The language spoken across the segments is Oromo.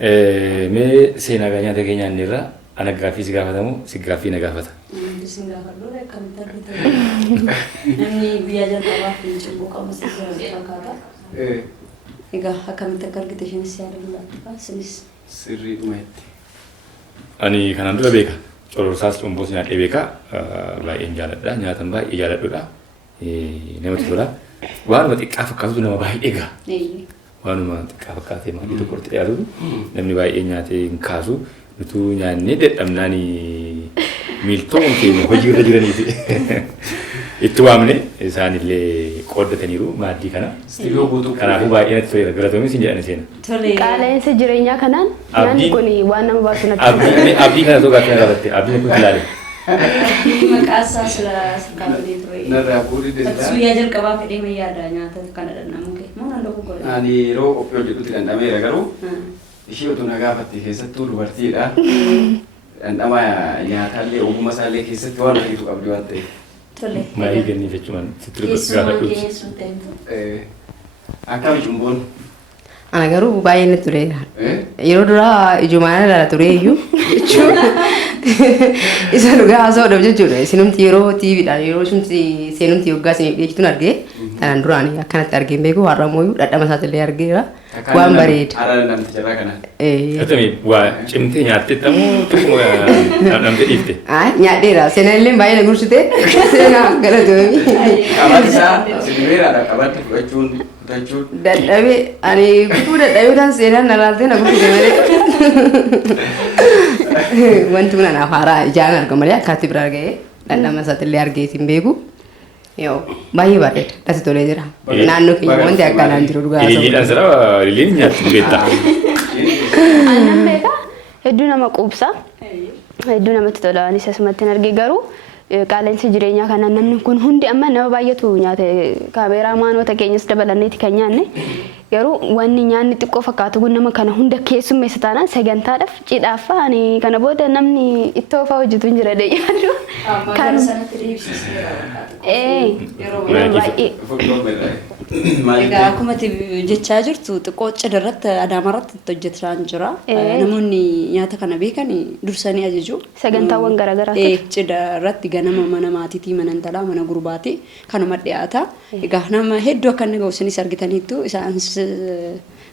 Mee seenaa nyaata keenya irraa ana gaaffii si gaafatamu si gaaffii na gaafata. Isin gaafadhu akkamitti argitan namni biyya jalqabaa fi cimboo qabu si fakkaata. Egaa akkamitti akka argite ishinis yaadannoo isinis sirriidhuma itti. Ani kanaan dura beeka. Cororsaas cumboos nyaadhee beeka. Baay'een jaaladha. Nyaatan baay'ee jaaladhudha. Namatti tola. Waanuma xiqqaa fakkaatu nama baay'ee egaa. Waanuma xiqqaa fakkaatee maatii tokkotti dhiyaatu namni baay'ee nyaatee hin kaasu. Nutu nyaannee dadhabnaan miiltoon keenya hojii irra jiraniiti. Itti waamne isaanillee qooddataniiru maaddii kana. Kanaafuu baay'ee natti toleera. Galatoomi isin jedhan seena. Qaala'insa jireenyaa kanaan nyaanni kun waan nama baasu natti. Abdii kana too gaaffii na gaafatte. Abdiin kun ilaale. Maqaa isaa sila kaafamee ture. Narraa fuudhii danda'a. Guyyaa jalqabaa fedhee mayyaada nyaata kana dhandhamu kee. Moo naan dhuguu godhe? Ani yeroo qophii hojjetutti dhandhameera garuu ishee otoo na gaafatte keessattuu dubartiidha. Dhandhama nyaataallee ogummaa isaallee keessatti waan argitu qabdi waan ta'eef. Tole. Maayii gannii jechuun sitti gaafadhuuti. Akkami cumboon? Ana garuu baay'ee natti toleera. Yeroo duraa ijumaan irraa ture iyyuu jechuudha. Isa dhugaa haasa'uudhaaf jechuudha. Isinumti yeroo TVdhaan yeroo ishumti seenumti yoggaa isiniif dhiyeessituun argee kanaan duraan akkanatti argee hin beeku har'a immoo dhadhama isaatillee argeera. Waan bareeda. Haala namti jirraa kana. Atami waa cimtee nyaattee tamu tokkuma namtee dhiifte. Nyaadheera. Seenaan illee baay'ee na gursite. Seenaa galatoomi. Qabaati isaa sinibeeraadha qabaatti fudhachuun fudhachuun. Dadhabee ani guutuu dadhabee tan seenaan na laaltee na gursite malee. Wanti kun anaaf haaraa ijaan arga malee akkaatti bira argee dhandhama isaatillee argee hin beeku. Yoo baay'ee bareeda natti tolee jira. Naannoo keenya wanti akkanaan jiru dhugaa haasa'u. Ililiidhaan sira ililiin nyaatti beektaa. Aannan beekaa hedduu nama quubsa. Hedduu namatti tola anis asumatti hin argee garuu qaala'insa jireenyaa kana namni kun hundi amma nama baay'atu nyaata kaameeraa maanoota keenyas dabalanneeti kan nyaanne garuu wanni nyaanni xiqqoo fakkaatu kun nama kana hunda keessummeessa taanaan sagantaadhaaf cidhaaf ani kana booda namni ittoo fa'aa hojjetu hin jira deeyyaadhu. Kan sanatti dhiibsisneera. Yeroo baay'ee. Egaa akkuma jechaa jirtu xiqqoo cidha irratti adaama irratti itti hojjetaa jira. Namoonni nyaata kana beekan dursanii ajaju. Sagantaawwan garaagaraa. Cidha irratti ganama mana maatiitii mana intalaa mana gurbaati kanuma dhiyaata. Egaa nama hedduu akka inni ga'u isinis argitaniittu isaanis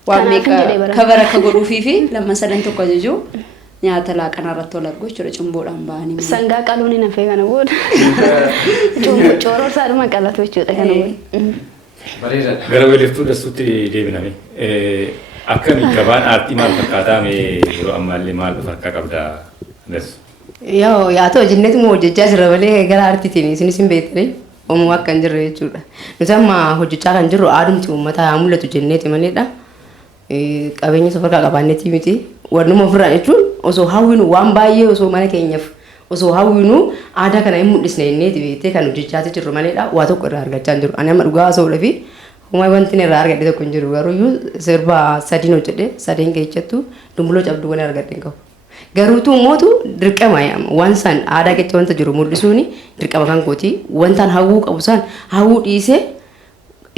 waan meeqa kabara akka godhuufii fi lama sadan tokko ajaju. Nyaata laaqana irratti wal argu jechuudha cumboodhaan bahanii. Sangaa qaluun hin hafee kana booda. Coororsaadhuma qalatu jechuudha kana booda. Bareedaadha. Gara weeliftuu dastuutti deebiname. Akkami gabaan aartii maal fakkaataa mee yeroo ammaallee maal fakkaa qabda dassu? Yaa ta'u jenneetu moo hojjechaa jira malee gara aartiitiin isinis hin beektanii homoo akka hin jirre jechuudha. Nuti amma hojjechaa kan jirru aadumti uummataa haa mul'atu jenneeti maleedha. Qabeenya safarkaa qabaannetii miti. Wannuma ofirraa jechuun osoo hawwinu waan baay'ee osoo mana keenyaaf osoo hawwinu aadaa kana hin mul'isne jenneeti beektee kan hojjechaa jirru maleedha. Waa tokko irraa argachaa hin jiru. Ani amma dhugaa haasa'uudha fi homaa wanti irraa argadhe tokko hin jiru. Garuu sirba sadiin hojjedhe sadeen keessattuu dumbuloo cabduu wani argadhe hin qabu. Garuutu mootu dirqama waan san aadaa keessa wanta jiru mul'isuuni dirqama kan kooti wantaan hawwuu qabu san hawwuu dhiisee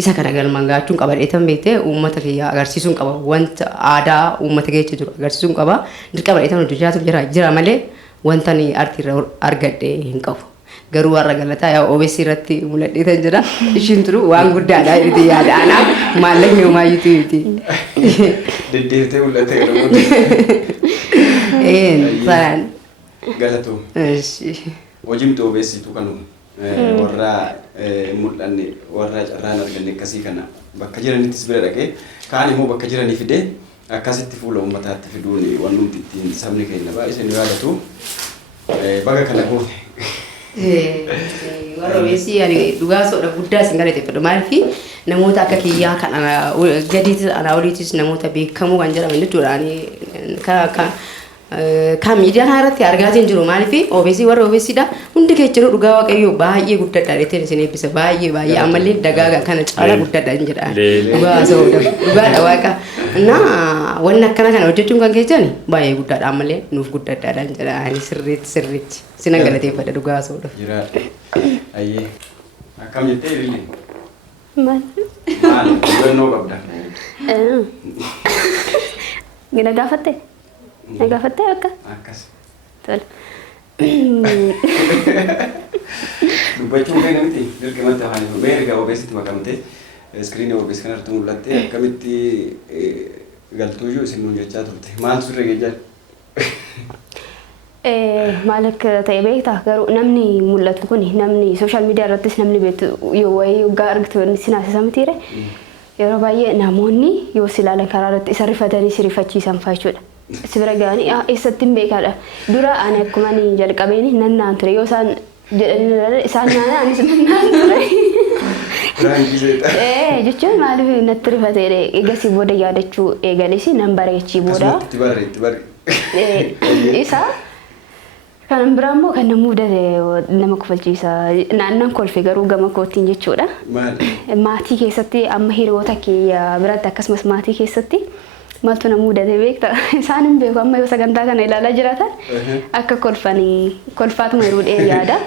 isa kana galmaan gaachuun qaba dheetan beektee uummata kiyya agarsiisuun qaba wanta aadaa uummata keessa jiru agarsiisuun qaba dirqama dheetan hojjechaatu jira malee wanta ni aartiirra argadhe hin qabu. Garuu warra galataa yaa OBS irratti mul'adheetan jira ishiin turu waan guddaadha itti yaada anaa maallaqni homaayyuutu miti. Deddeebitee mul'ate jedhamu. Saraan. Galatu. Hojiimtu OBSitu kanu warra mul'anne warra carraan arganne akkasii kana bakka jiranittis bira dhaqee kaan immoo bakka jiranii fidee akkasitti fuula uummataatti fiduun wannumti ittiin sabni keenya baay'ee ni yaadatu. Baga kana goote. Warra OBS dhugaa soodha guddaa isin galateeffadhu maaliifi namoota akka kiyyaa kan gadiitis anaa oliitis namoota beekamoo kan jedhaman jechuudha. Kan miidiyaan irratti argaatiin jiru maaliifi OBS warra OBSdha hundi keessa dhugaa waaqayyoo baay'ee guddaadha jettee isin eebbisa baay'ee ammallee dagaaga kana caala guddaadha hin jedha dhugaa soodha dhugaadha waaqa naa wanni akkana kana hojjechuun kan keessan baay'ee guddaadha ammallee nuuf guddaadha hin jedha ani sirriitti sinan galateeffadha dhugaa soodha. Jiraadha. Ayyee akkam jettee illee. Maal? Maal hubannoo qabda? Gina gaafatte? Na gaafatte akka? Akkas. Tole. Dubbachuu kan namti dirqamatti afaan jiru. Mee ergaa obeessitti makamte iskiriinii obeessi kanarratti mul'atte akkamitti galtuu iyyuu isin nuun jechaa turte. Maal surre geejjaa? Maal akka ta'e beektaa garuu namni mul'atu kun namni sooshaal miidiyaa irrattis namni beektu yoo wayii waggaa argitu si naasisa mitiire yeroo baay'ee namoonni yoo si ilaalan karaa irratti isa rifatanii si rifachiisan fa'aa jechuudha. Si bira ga'anii eessatti hin beekaadha. Dura ani akkuma ni jalqabeeni nannaan ture yoo isaan jedhanii isaan naannaa anis nannaan ture. Jechuun maaliif natti rifatee eegasii booda yaadachuu eegalis nan bareechii booda. Isa kan biraa immoo kan nama mudate nama kofalchiisa. Naannan kolfe garuu gama kootiin jechuudha. Maatii keessatti amma hiriyoota kiyya biratti akkasumas maatii keessatti maaltu nama mudate beekta. Isaan hin beeku amma yoo sagantaa kana ilaalaa jiraatan akka kolfaatuma yeroo dheeraa yaada.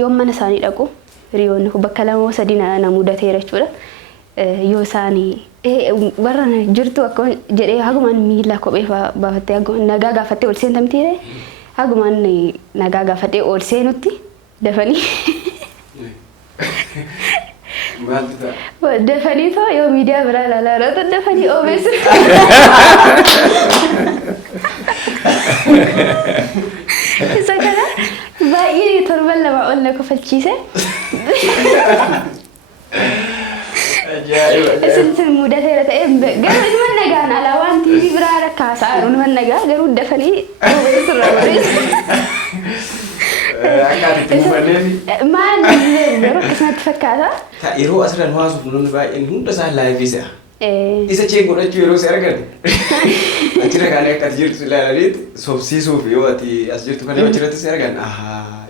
Yoo mana isaanii dhaqu hiriyoonni bakka lama sadii na mudateera jechuudha. Yoo isaanii warra jirtu akka jedhee hagumaan miila kophee baafattee nagaa gaafattee ol seentamtiire hagumaan nagaa gaafattee ol seenutti dafanii dafanii too yoo miidiyaa biraa ilaalaa irratti dafanii obeessu. Isa kana baay'ee torban lama ol na kofalchiise. Isin mudateera ta'e garuu ilma nagaan alaa waan TV biraa rakkaasaa jiru ilma nagaa garuu dafanii obeessu irra obeessu. Maal garuu akkasumatti fakkaata. Yeroo asirraan haasuuf namni baay'een hunda isaa laayifisa. Isa chee godhachuu yeroo si argan achirra kaanii akka ati jirtu ilaalaniit sobsiisuuf yoo ati as jirtu kan achirratti si argan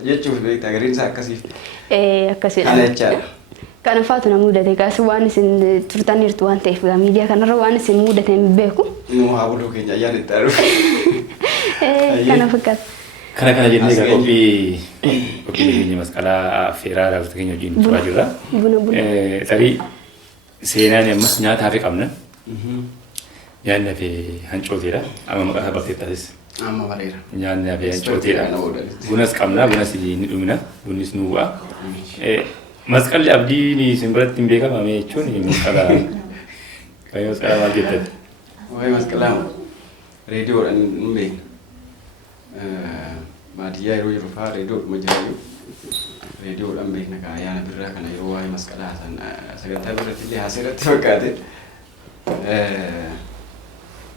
jechuuf beektaa gariin isaa akkasiif. Akkasiidha. Kana jechaadha. Kana faatu na mudate kaas waan isin turtaniirtu waan ta'eef miidiyaa kanarra waan isin mudate hin beeku. Nuu haa buluu keenya ayyaan itti aaru. Kana fakkaata. Kana jennee egaa qophii keenya masqalaa affeeraa raawwatu keenya wajjin turaa jirra. Tarii seenaan ammas nyaata hafe qabna. Nyaanni hafe hancooteedha. Amma maqaa barteettaasis. Amma bareera. Nyaanni hafe hancooteedha. Bunas qabna. Bunas ni dhumina. Bunnis nu bu'a. Masqalli abdiin isin biratti hin beekamame jechuun masqalaa. Waa'ee masqalaa maal jettati? Waa'ee masqalaa reediyoodhaan hin beekna. Baadiyyaa yeroo jiru fa'aa reediyoodhuma jiraayyuu. Reediyoodhaan beekna kaa ayyaana birraa kana yeroo waa'ee masqalaa sagantaa birratti illee haasee irratti fakkaate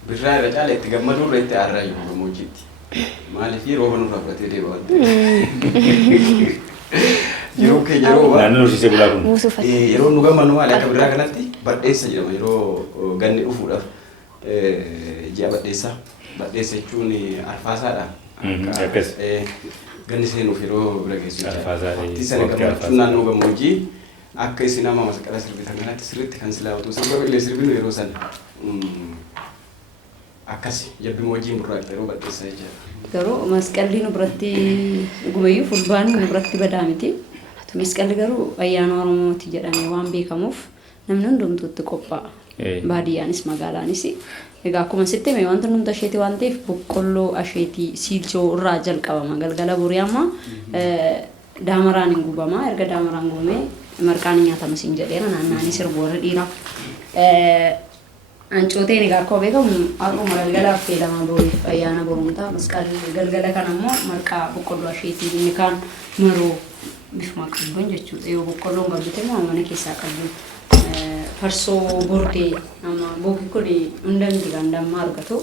birraa irra caala itti gammaduu irra itti aarraa jiru gammoojjiitti. Maaliif yeroo nurraa fudhatee deema waan ta'eef. Yeroo keenya yeroo naannoo horsiisee bulaa kun yeroo nu gammannu maali akka birraa kanatti badheessa jedhama yeroo ganni dhufuudhaaf ji'a badheessaa. Badheessa jechuun arfaasaadha. Akkas. Ganni seenuuf yeroo bira geessu Arfaasaa. Isa gammachuun naannoo gammoojjii akka isin amma masqala sirbitan kanatti sirriitti kan silaa otoo sirba illee sirbinu yeroo san akkasi jabbiin wajjin burraaqxa yeroo badheessaa jechuudha. Garuu masqalli nu biratti gubayyuu fulbaanni nu biratti badaa miti. Masqalli garuu ayyaana Oromooti jedhamee waan beekamuuf namni hundumtuutti qophaa'a. Baadiyyaanis magaalaanis. Egaa akkuma sitti mee wanta nuti asheetii waan ta'eef boqqolloo asheetii siilchoo irraa jalqabama galgala borii amma daamaraan hin gubama erga daamaraan gubamee marqaan nyaatamu siin jedheera naannaanis sirbu warra dhiiraa. Ancooteen egaa akkuma beekamu har'uma galgalaaf fayyadamaa boriif ayyaana borumtaa masqalli galgala kana immoo marqaa boqqolloo asheetii inni kaan maroo bifuma qabduun jechuudha yoo boqqolloon qabdute mana keessaa qabduun. Farsoo bordee nama booki kun hundamti kan damma argatu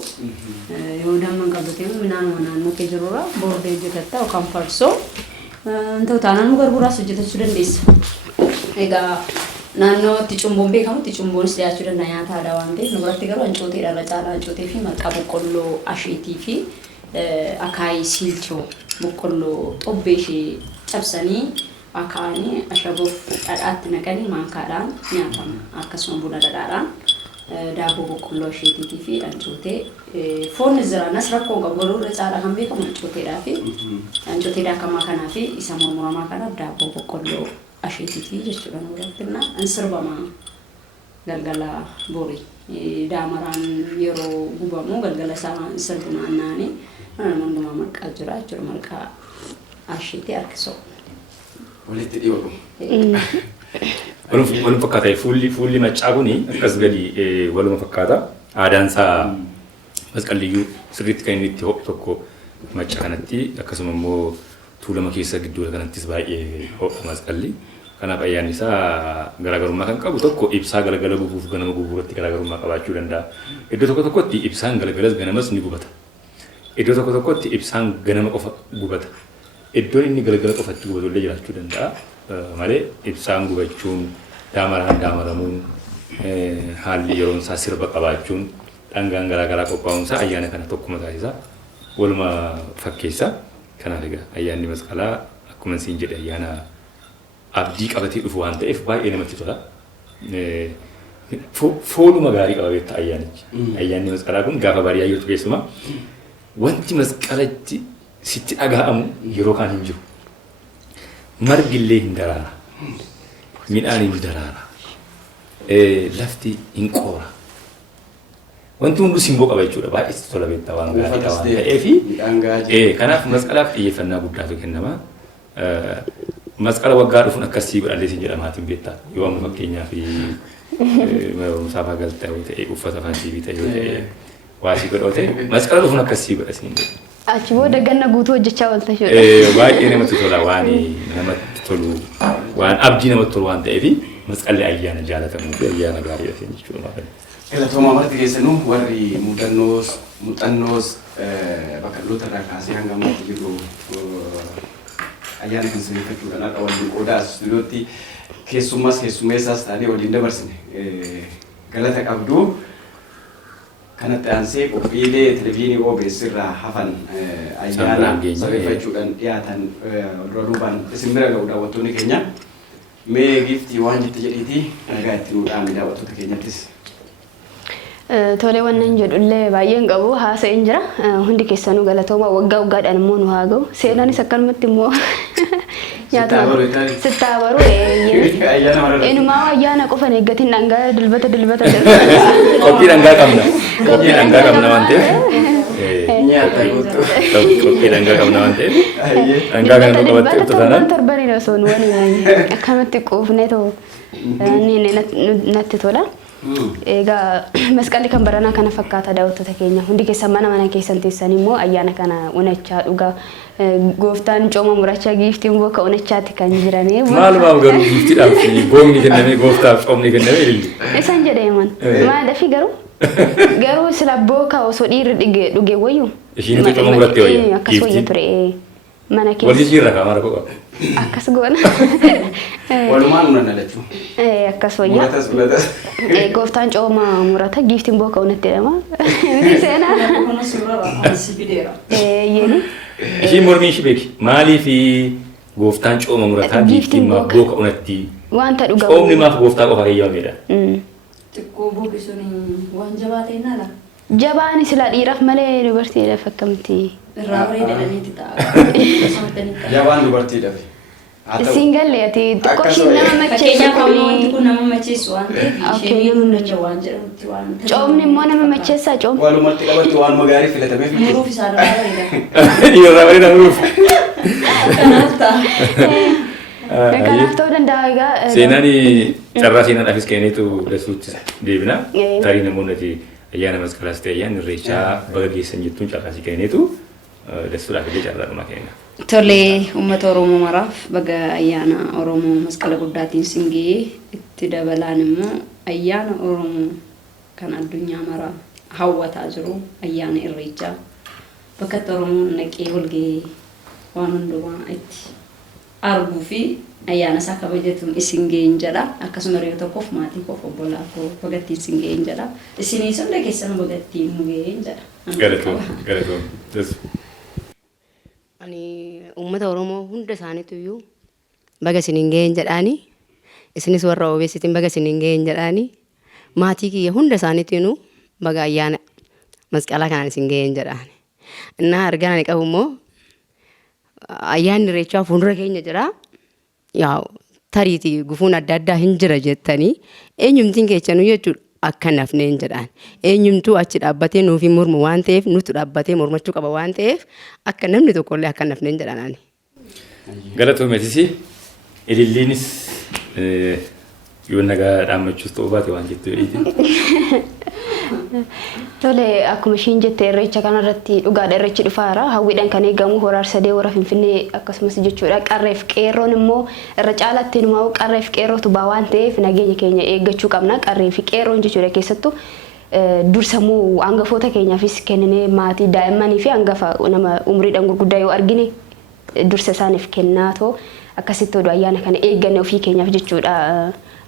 yoo damma qabdute midhaan naannoo kee jirurra bordee hojjetatta yookaan farsoo ta'u taanaan nu garbuuraas hojjetachuu dandeessa. Egaa naannootti cumboon beekamutti cumboonis dhiyaachuu danda'a nyaata aadaa waan ta'eef nu biratti garuu hancooteedha irra caalaa hancootee fi marqaa boqqolloo asheetii fi akaayii siilchoo boqqolloo xobbee ishee cabsanii akaanii ashaboof dhadhaatti naqanii maankaadhaan nyaatama akkasuma buna dhadhaadhaan daaboo boqqolloo asheetiitii fi hancootee foonni ziraanas rakkoo qabu garuu irra caalaa kan beekamu hancooteedhaa fi hancootee daakamaa kanaa fi isa murmuramaa kanaaf daaboo boqqolloo asheetiitii jechuudha nu biratti an sirbamaa galgala borii daamaraan yeroo gubamu galgala sirbumaan naani mana hundumaa marqaa jira jechuudha marqaa ashiitti harkisoo. Walitti dhiyoo. Waluma fakkaata fuulli maccaa kuni akkas gadi waluma fakkaata aadaan isaa masqalliyyuu sirriitti kan inni itti ho'u tokko maccaa kanatti akkasuma immoo tuulama keessa gidduu kanattis baay'ee ho'a masqalli. Kanaaf ayyaanni isaa garaagarummaa kan qabu tokko ibsaa galgala gubuuf ganama gubuuratti garaagarummaa qabaachuu danda'a. Iddoo tokko tokkotti ibsaan galgalas ganamas ni gubata. Iddoo tokko tokkotti ibsaan ganama qofa gubata. Iddoon inni galgala qofatti gubatu illee jiraachuu danda'a. Malee ibsaan gubachuun daamaraan daamaramuun haalli yeroon isaa sirba qabaachuun dhangaan garaagaraa qophaa'uun isaa ayyaana kana tokkuma taasisaa waluma fakkeessa. Kanaaf egaa ayyaanni masqalaa akkuma siin jedhe ayyaana abdii qabatee dhufu waan ta'eef baay'ee namatti tola. Fooluma gaarii qaba beektaa ayyaanichi. Ayyaanni masqalaa kun gaafa barii ayyaatu keessumaa wanti masqalatti sitti dhaga'amu yeroo kaan hin jiru. Margillee hin daraara. Midhaan hin daraara. Lafti hin qoora. Wanti hundi simboo qaba jechuudha. Baay'ee tola beektaa waan gaarii waan ta'eef. Kanaaf masqalaaf xiyyeeffannaa guddaatu kennama. Masqala waggaa dhufuun akkasii godhallee siin jedhamaatiin beektaa. Yoo amma fakkeenyaaf musaafaa galtaa yoo ta'e uffata faasii bitee yoo ta'e waasii godhoo ta'e masqala dhufuun akkasii godha siin jedhama. Achi booda ganna guutuu hojjechaa oolta jechuudha. Baay'ee namatti tola waan namatti tolu waan abdii namatti tolu waan ta'eef masqalli ayyaana jaalatamuu fi ayyaana gaariidha siin jechuudha. Galatooma marti keessanuu warri muuxannoos bakka dhaloota irraa kaasee hanga ammaatti jiru ayyaana kan sirreeffachuudhaan haadha waliin qoodaa istuudiyootti keessummeessaas taanee waliin dabarsine galata qabdu. Kanatti aansee qophiilee televizyiinii OBS irraa hafan ayyaana sirreeffachuudhaan dhiyaatan dura duubaan isin bira ga'u daawwattoonni keenya mee giftii waan jette jedhiitii nagaa itti nuudhaan daawwattoota keenyattis. Tolee wannan jedhullee baay'een qabu haasa'een jira hundi keessanuu galatooma waggaa waggaadhaan immoo nu haa ga'u seenaanis akkanumatti immoo nyaata sittaa baruu enumaa ayyaana qofan eeggatiin dhangaa dilbata qophii dhangaa qabna waan ta'eef nyaata guutuu qophii dhangaa qabna waan ta'eef dhangaa kana nu qabattee dhuftu taanaan torbanii osoo nu waliin akkamatti quufnee ta'u natti tola. Egaa masqalli kan baranaa kana fakkaata daawwattoota keenya hundi keessan mana keessan teessanii immoo ayyaana kana unachaa dhugaa gooftaan cooma murachaa giiftiin boka unachaatti kan jiranii. Maalumaaf garuu giiftiidhaaf boomni kennamee gooftaaf coomni kennamee ililli. Isaan jedheeman maadhafi garuu sila booka osoo dhiirri dhugee wayyuu. Ishiin cooma murattee wayya akkas wayya ture mana keessa. Walii jirra kaamara qoqa. Akkas goona. Walumaan unan alachuu. Akkas wayya. Muratas. Gooftaan cooma murata giiftiin boka unatti jedhama. Miti seenaa. Yeeni. Ishiin mormii ishii beeki maaliif gooftaan cooma murataa giiftiin boka unatti wanta dhugamu. Coomni maaf gooftaa qofa eeyyamamedha. Xiqqoo boqi sun waan jabaa ta'e naala. Jabaan sila dhiiraaf malee dubartiidhaaf akkamitti. Irraa bareedaniiti ta'a. Jabaan dubartiidhaaf. Isin galle ati xiqqoo isheen nama macheessu wanti kun nama macheessu waan ta'eef isheen hundacha waan jedhamutti waan ta'eef. Coomni immoo nama macheessaa coomni. Walumatti qabatti waan magaarii filatameef. Muruuf isaa irraa bareeda. Dhiirraa bareeda muruuf. Kanaaf ta'a. Kanaaf ta'uu danda'a egaa. Seenaan carraa seenaadhaafis kennitu dasuutti deebina. Tarii namoonni ayyaana masqalaas ta'e ayyaana irreechaa baga geessan jettuun carraa kennitu dasuudhaaf illee carraadhuma kenna. Tolee uummata Oromoo maraaf baga ayyaana Oromoo masqala guddaatiin singee itti dabalaan immoo ayyaana Oromoo kan addunyaa maraaf hawwataa jiru ayyaana irreechaa bakka Oromoon naqee walgee waan hundumaa itti arguu fi ayyaana isaa kabajatuun isin ga'een jedha akkasuma reefu tokkoof maatii koof obbolaa koo bagattiin isin ga'een jedha isinii sunda keessan bagattiin nu ga'een jedha. Galatoom. Ani uummata Oromoo hunda isaaniitu iyyuu baga isiniin ga'een jedhaanii isinis warra OBStiin baga isiniin ga'een jedhaanii maatii kiyya hunda isaaniitu baga ayyaana masqalaa kanaan isin ga'een jedhaani. Innaa argaan ani qabu immoo ayyaanni irreechaa fuuldura keenya jira. Yaa tariitii gufuun adda addaa hin jira jettanii eenyumtiin keessanuu jechuudha akka nafneen jedhaan. Eenyumtuu achi dhaabbatee nuufi mormu waan ta'eef nuti dhaabbatee mormachuu qaba waan ta'eef akka namni tokkollee akka nafneen jedhaan. Galatoomeetis ililliinis yoo nagaa dhaammachuus ta'uu baate waan jettu jedhiiti. Tole akkuma ishiin jette irreecha kanarratti dhugaadha irreechi dhufaara hawwiidhaan kan eegamu horaar sadee warra Finfinnee akkasumas jechuudha qarreef qeerroon immoo irra caalaatti numaa qarreef qeerrootu baa waan ta'eef nageenya keenya eeggachuu qabna qarreef qeerroon jechuudha keessattuu dursamuu hangafoota keenyaafis kenninee maatii daa'immanii fi hangafa nama umriidhaan gurguddaa yoo argine dursa isaaniif kennaatoo akkasitti oduu ayyaana kana eegganne ofii keenyaaf jechuudha.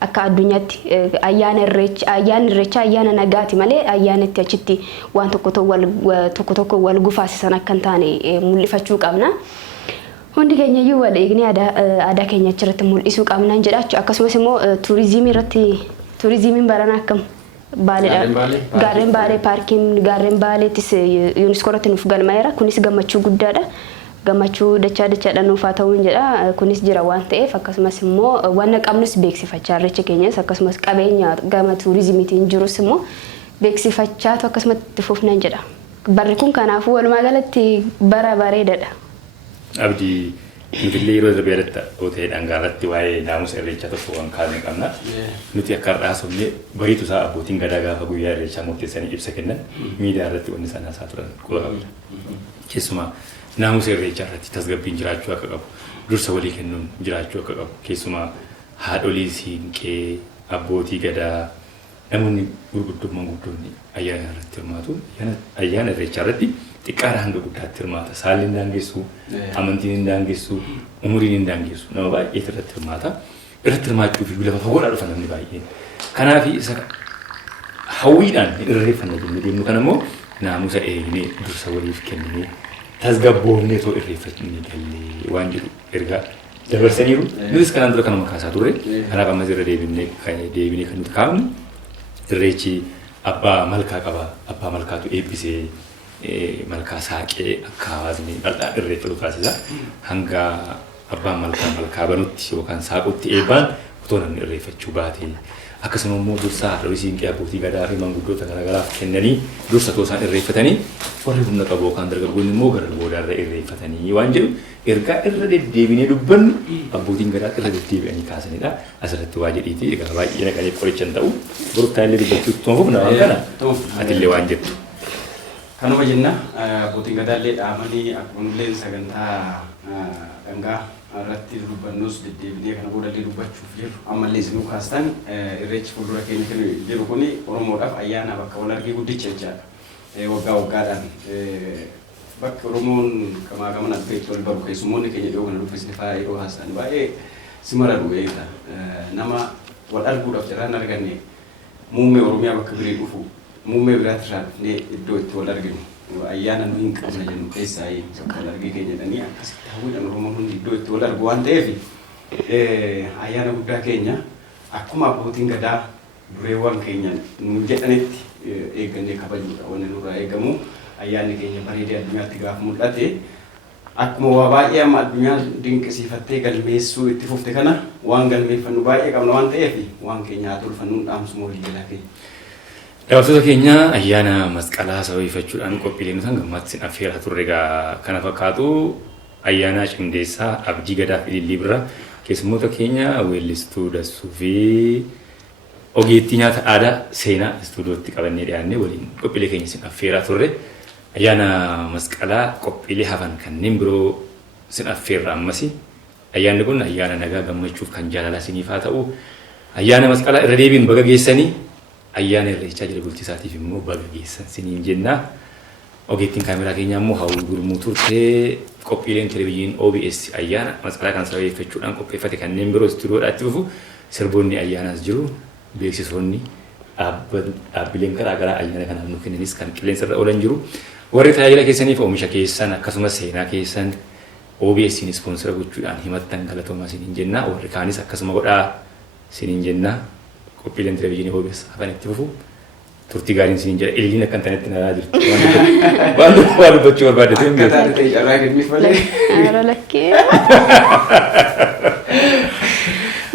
Akka addunyaatti ayyaana irreecha ayyaana nagaati malee ayyaanatti achitti waan tokko wal gufaasisan akka hin taane mul'ifachuu qabna. Hundi keenya iyyuu wal eegnee aadaa keenya achirratti mul'isuu qabna jedha. Akkasumas immoo turizimiin barana akkam baaleedha. Gaarreen baalee paarkiin gaarreen baaleettis yuuniskoorratti nuuf galmaa'eera. Kunis gammachuu guddaadha. Gammachuu dachaadhaan nuufaa ta'uun jedha kunis jira waan ta'eef akkasumas immoo waan qabnus beeksifachaa irreecha keenyas akkasumas qabeenya gama tuurizimiitiin jirus immoo beeksifachaatu akkasumatti fufnaan jedha. Barri kun kanaafuu walumaa galatti bara bareedaadha. Abdii nutillee yeroo darbeedatti hoteedhaan gaarratti waa'ee naamusa irreechaa tokko waan kaasne qabna. Nuti akka har'aasofne bariitu isaa abbootiin gadaa gaafa guyyaa irreechaa murteessanii ibsa kennan miidiyaa irratti wanni sana isaa turan quba qabna. Keessumaa naamusa irreechaa irratti tasgabbiin jiraachuu akka qabu dursa walii kennuun jiraachuu akka qabu keessumaa haadholii siinqee abbootii gadaa namoonni gurguddummaan guddoonni ayyaana irratti hirmaatu ayyaana irreechaa irratti xiqqaadha hanga guddaatti hirmaata saalli hin daangessu amantiin hin daangessu umuriin hin daangessu nama baay'eetu irratti hirmaata irratti hirmaachuu fi lafa fagoodhaa dhufa namni baay'een kanaaf isa hawwiidhaan irreeffanna jennee deemnu kan immoo naamusa eegnee dursa waliif kennee tasgabboonnee too irreeffannee gallee waan jedhu ergaa dabarsaniiru nutis kanaan dura kanuma kaasaa turre kanaaf ammas irra deebinee kan nuti kaa'amnu irreechi abbaa malkaa qaba abbaa malkaatu eebbisee malkaa saaqee akka hawaasni bal'aa irreeffatu taasisa hanga abbaan malkaa banutti yookaan saaqutti eebbaan otoo namni irreeffachuu baate akkasuma immoo dursa haadholii siinqee abbootii gadaa fi manguddoota garaagaraaf kennanii dursa too isaan irreeffatanii warri humna qabu yookaan dargaggoonni immoo gara boodaarra irreeffatanii waan jedhu ergaa irra deddeebinee dubbannu abbootiin gadaa irra deddeebi'anii kaasanidha asirratti waa jedhiiti egaa baay'ee naqanii qoricha hin ta'u burtaalee dubbachuutti toofufna waan kana atillee waan jettu. Kanuma jenna abbootiin gadaallee dhaamanii akkuma sagantaa dhangaa irratti dubbannus deddeebinee kana boodallee dubbachuuf jiru ammallee isin kaastan irreechi fuuldura keenya kan jiru kuni Oromoodhaaf ayyaana bakka wal argii guddicha jechaadha. Waggaa waggaadhaan bakka Oromoon qamaa qaman addeetti wal baru keessummoonni keenya dhiyoo kana dhufe sinifaa yeroo haasa'an baay'ee simara dhugeeta nama wal arguudhaaf jiraan arganne muummee Oromiyaa bakka birii dhufu muummee biraatti irraa dhufnee iddoo itti wal arginu. Ayyaana nu hin qabna jennu keessaa wal argii keenya jedhanii akkasitti hawwiidhaan Oromoon hundi iddoo itti wal argu waan ta'eef ayyaana guddaa keenya akkuma abbootiin gadaa dureewwan keenya nu jedhanitti eeggannee kabajuudha wanni nurraa eegamu ayyaanni keenya bareedee addunyaatti gaafa mul'ate akkuma waa baay'ee amma addunyaan dinqisiifattee galmeessuu itti fufte kana waan galmeeffannu baay'ee qabna waan ta'eef waan keenya haa tolfannuun dhaamsuma walii jalaa keenya. Daawwattoota keenya ayyaana masqalaa sababeeffachuudhaan qophiileen isaan gammachiisan affeeraa turre egaa kana fakkaatu ayyaana cimdeessaa abdii gadaa fi ilillii bira keessummoota keenya weellistuu dassuu fi ogeettii nyaata aadaa seenaa istuudiyootti qabannee dhiyaannee waliin qophiilee keenya isin affeeraa turre ayyaana masqalaa qophiilee hafan kanneen biroo isin affeerra ammasi ayyaanni kun ayyaana nagaa gammachuuf kan jaalalaa isiniif haa ta'u ayyaana masqalaa irra deebiin baga geessanii ayyaana irreechaa jala bulchiisaatiif immoo baga geessan siniin jenna. Ogeettiin kaameraa keenyaa immoo hawwii gurmuu turte qophiileen televezyiiniin OBS ayyaana masqalaa kan sababeeffachuudhaan qopheeffate kanneen biroo istuudiyoodhaatti dhufu sirboonni ayyaanaas jiru beeksisoonni dhaabbileen garaagaraa ayyaana kanaaf nu kennanis kan qilleensa irra oolan jiru. Warri tajaajila keessaniif oomisha keessan akkasumas seenaa keessan OBS'n ispoonsara gochuudhaan himattan galatoomaa siniin jenna. Warri kaanis akkasuma godhaa siniin jenna. Qophiileen televezyiinii OBS hafan itti fufu turtii gaariin siniin jedha illiin akka intarneetti naraa jirti waan dubbachuu barbaadde akka taatee carraa kenniif malee lakkee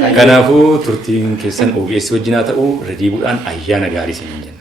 Kanaafuu turtiin keessan OBS wajjin haa ta'u irra deebi'uudhaan ayyaana gaarii isiniin jenna.